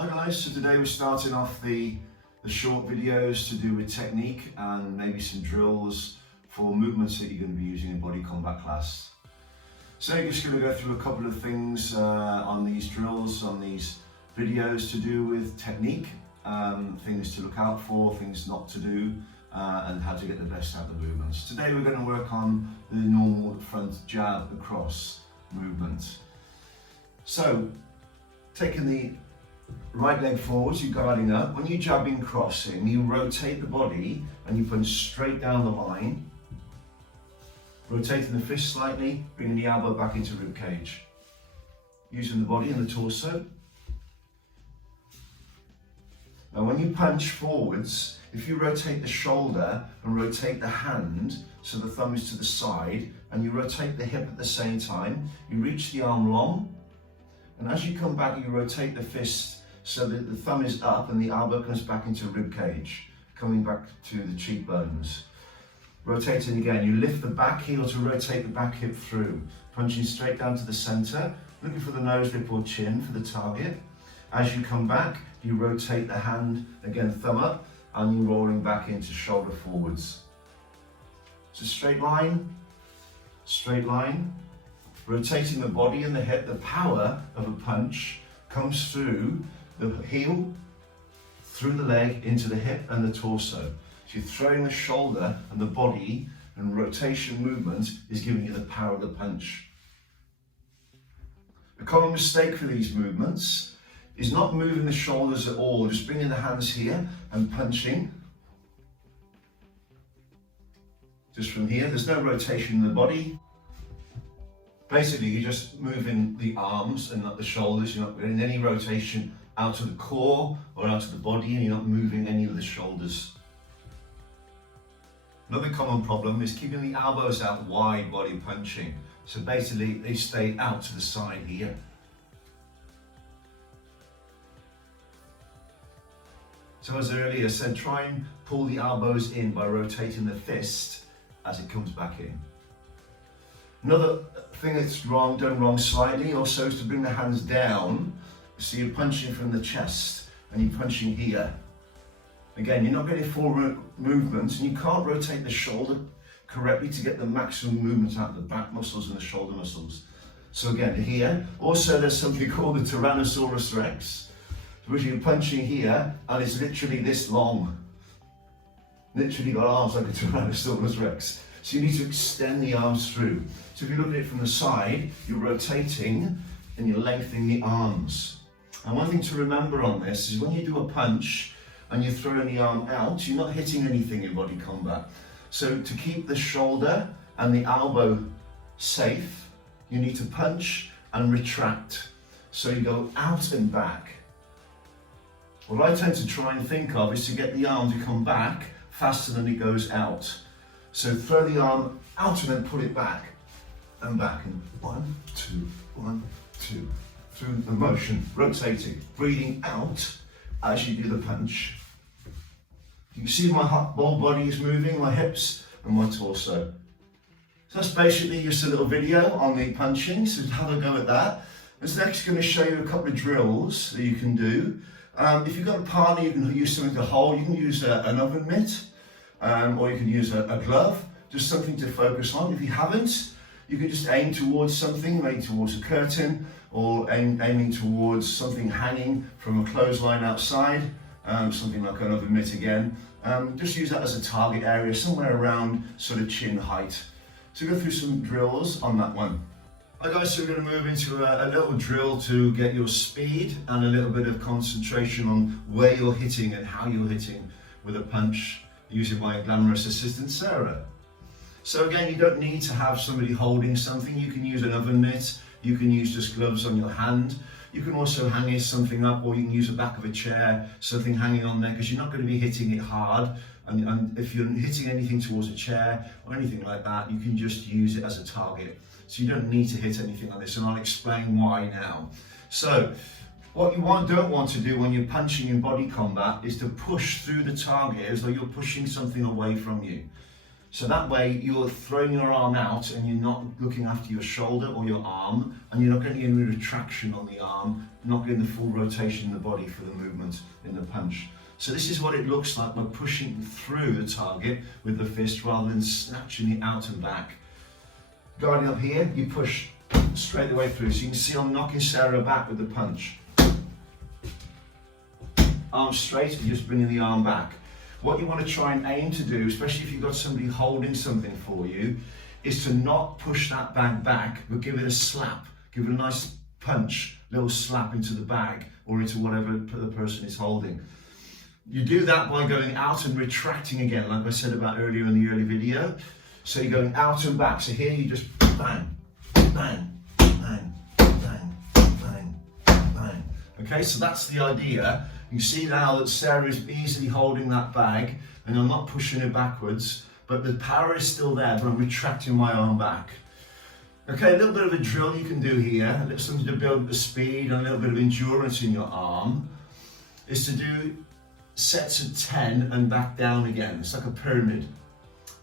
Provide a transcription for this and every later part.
Hi guys, so today we're starting off the short videos to do with technique and maybe some drills for movements that you're going to be using in body combat class. So I'm just going to go through a couple of things on these drills, on these videos to do with technique, things to look out for, things not to do, and how to get the best out of the movements. Today we're going to work on the normal front jab across movement. So taking the right leg forwards, you're guarding up. When you're jabbing crossing, you rotate the body and you punch straight down the line. Rotating the fist slightly, bringing the elbow back into rib cage. Using the body and the torso. Now when you punch forwards, if you rotate the shoulder and rotate the hand, so the thumb is to the side, and you rotate the hip at the same time, you reach the arm long, and as you come back, you rotate the fist so that the thumb is up and the elbow comes back into rib cage, coming back to the cheekbones. Rotating again, you lift the back heel to rotate the back hip through, punching straight down to the center, looking for the nose lip or chin for the target. As you come back, you rotate the hand, again thumb up, and you're rolling back into shoulder forwards. So straight line, rotating the body and the hip. The power of a punch comes through the heel, through the leg, into the hip and the torso. So you're throwing the shoulder and the body, and rotation movement is giving you the power of the punch. A common mistake for these movements is not moving the shoulders at all, just bringing the hands here and punching. Just from here, there's no rotation in the body. Basically, you're just moving the arms and not the shoulders. You're not getting any rotation out of the core or out of the body, and you're not moving any of the shoulders. Another common problem is keeping the elbows out wide while you're punching. So basically, they stay out to the side here. So as earlier said, try and pull the elbows in by rotating the fist as it comes back in. Another thing that's done wrong slightly also is to bring the hands down. So you're punching from the chest and you're punching here. Again, you're not getting full movement, and you can't rotate the shoulder correctly to get the maximum movement out of the back muscles and the shoulder muscles. So again, here, also there's something called the Tyrannosaurus Rex, which you're punching here and it's literally this long. Literally got arms like a Tyrannosaurus Rex. So you need to extend the arms through. So if you look at it from the side, you're rotating and you're lengthening the arms. And one thing to remember on this is when you do a punch and you're throwing the arm out, you're not hitting anything in body combat. So to keep the shoulder and the elbow safe, you need to punch and retract. So you go out and back. What I tend to try and think of is to get the arm to come back faster than it goes out. So throw the arm out and then pull it back, and 1, 2, 1, 2, through the motion, rotating, breathing out as you do the punch. You can see my whole body is moving, my hips and my torso. So that's basically just a little video on the punching, so have a go at that. This next going to show you a couple of drills that you can do. If you've got a partner, you can use something to hold. You can use an oven mitt, or you can use a glove, just something to focus on. If you haven't, you can just aim towards something, maybe towards a curtain, or aiming towards something hanging from a clothesline outside, something like an oven mitt again. Just use that as a target area, somewhere around sort of chin height. So go through some drills on that one. Hi guys, so we're going to move into a little drill to get your speed and a little bit of concentration on where you're hitting and how you're hitting with a punch, using my glamorous assistant Sarah. So again, you don't need to have somebody holding something. You can use an oven mitt, you can use just gloves on your hand. You can also hang something up, or you can use the back of a chair, something hanging on there, because you're not going to be hitting it hard. And if you're hitting anything towards a chair or anything like that, you can just use it as a target. So you don't need to hit anything like this, and I'll explain why now. So what you don't want to do when you're punching in body combat is to push through the target as though you're pushing something away from you. So that way you're throwing your arm out and you're not looking after your shoulder or your arm, and you're not getting any retraction on the arm, not getting the full rotation in the body for the movement in the punch. So this is what it looks like by pushing through the target with the fist rather than snatching it out and back. Guarding up here, you push straight the way through. So you can see I'm knocking Sarah back with the punch. Arm straight and just bringing the arm back. What you want to try and aim to do, especially if you've got somebody holding something for you, is to not push that bag back, but give it a slap. Give it a nice punch, little slap into the bag or into whatever the person is holding. You do that by going out and retracting again, like I said about earlier in the early video. So you're going out and back. So here you just bang, bang, bang, bang, bang, bang. Okay, so that's the idea. You see now that Sarah is easily holding that bag and I'm not pushing it backwards, but the power is still there, but I'm retracting my arm back. Okay, a little bit of a drill you can do here, something to build the speed and a little bit of endurance in your arm, is to do sets of 10 and back down again. It's like a pyramid.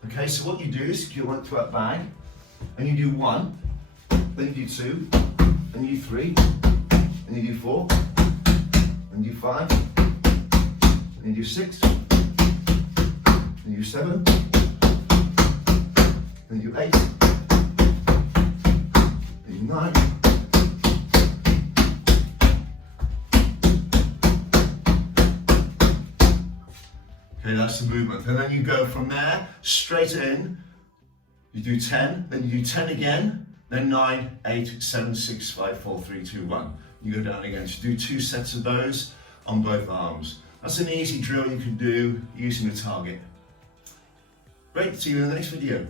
Okay, so what you do is you went to that bag and you do 1, then you do 2, and you do 3, and you do 4, and you do 5, and you do 6, and you do 7, and you do 8, and you do 9. Okay, that's the movement. And then you go from there, straight in, you do 10, then you do 10 again, then 9, 8, 7, 6, 5, 4, 3, 2, 1. You go down again. So do 2 sets of those on both arms. That's an easy drill you can do using a target. Great, see you in the next video.